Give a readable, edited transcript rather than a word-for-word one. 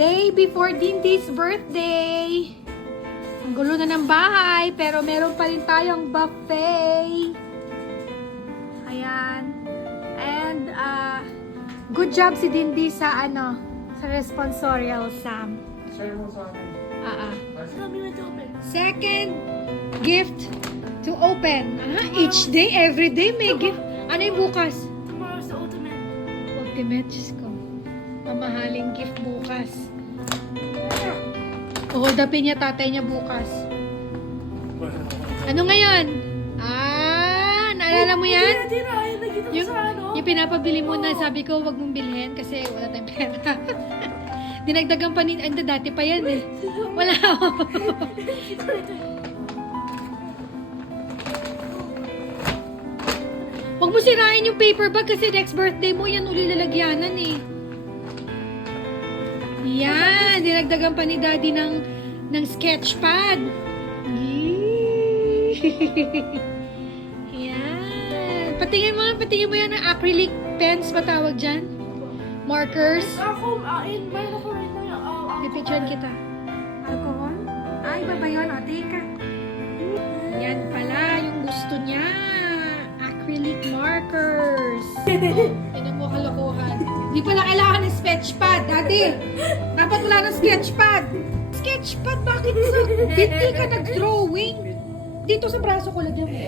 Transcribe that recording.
Day before Dindy's birthday. Ang gulo na ng bahay, pero meron pa rin tayong buffet. Ayan. And, good job si Dindy sa sa responsorial, Sam. Share mo sa akin. Second gift to open. Each day, every day may gift. Ano yung bukas? Tomorrow's the ultimate. Ultimate, Diyos ko. Mamahaling gift bukas. Uhodapin niya tatay niya bukas. Ano ngayon? Naalala mo yan? Yung pinapabili mo na sabi ko wag mong bilhin kasi wala tayong pera. Dinagdagan pa ni dati pa yan eh. Wala. Wag mo sirain yung paper bag kasi next birthday mo yan uli lalagyanan eh. Yan, dinagdagan pa ni Daddy ng sketch pad. Yan. Patingin mo yan ng acrylic pens ba tawag dyan? Markers. Ako, mayroon ako rin na Pipicturean kita. Alcohol? Ay, ba yun? O, teka. Yan pala yung gusto niya. Acrylic markers. Yan mo kalokohan. Di pala kailangan ng sketch pad, Daddy. Dapat wala ng sketch pad. Sketch pad? Bakit? Hindi ka nag-drawing. Dito sa braso ko lagyan mo.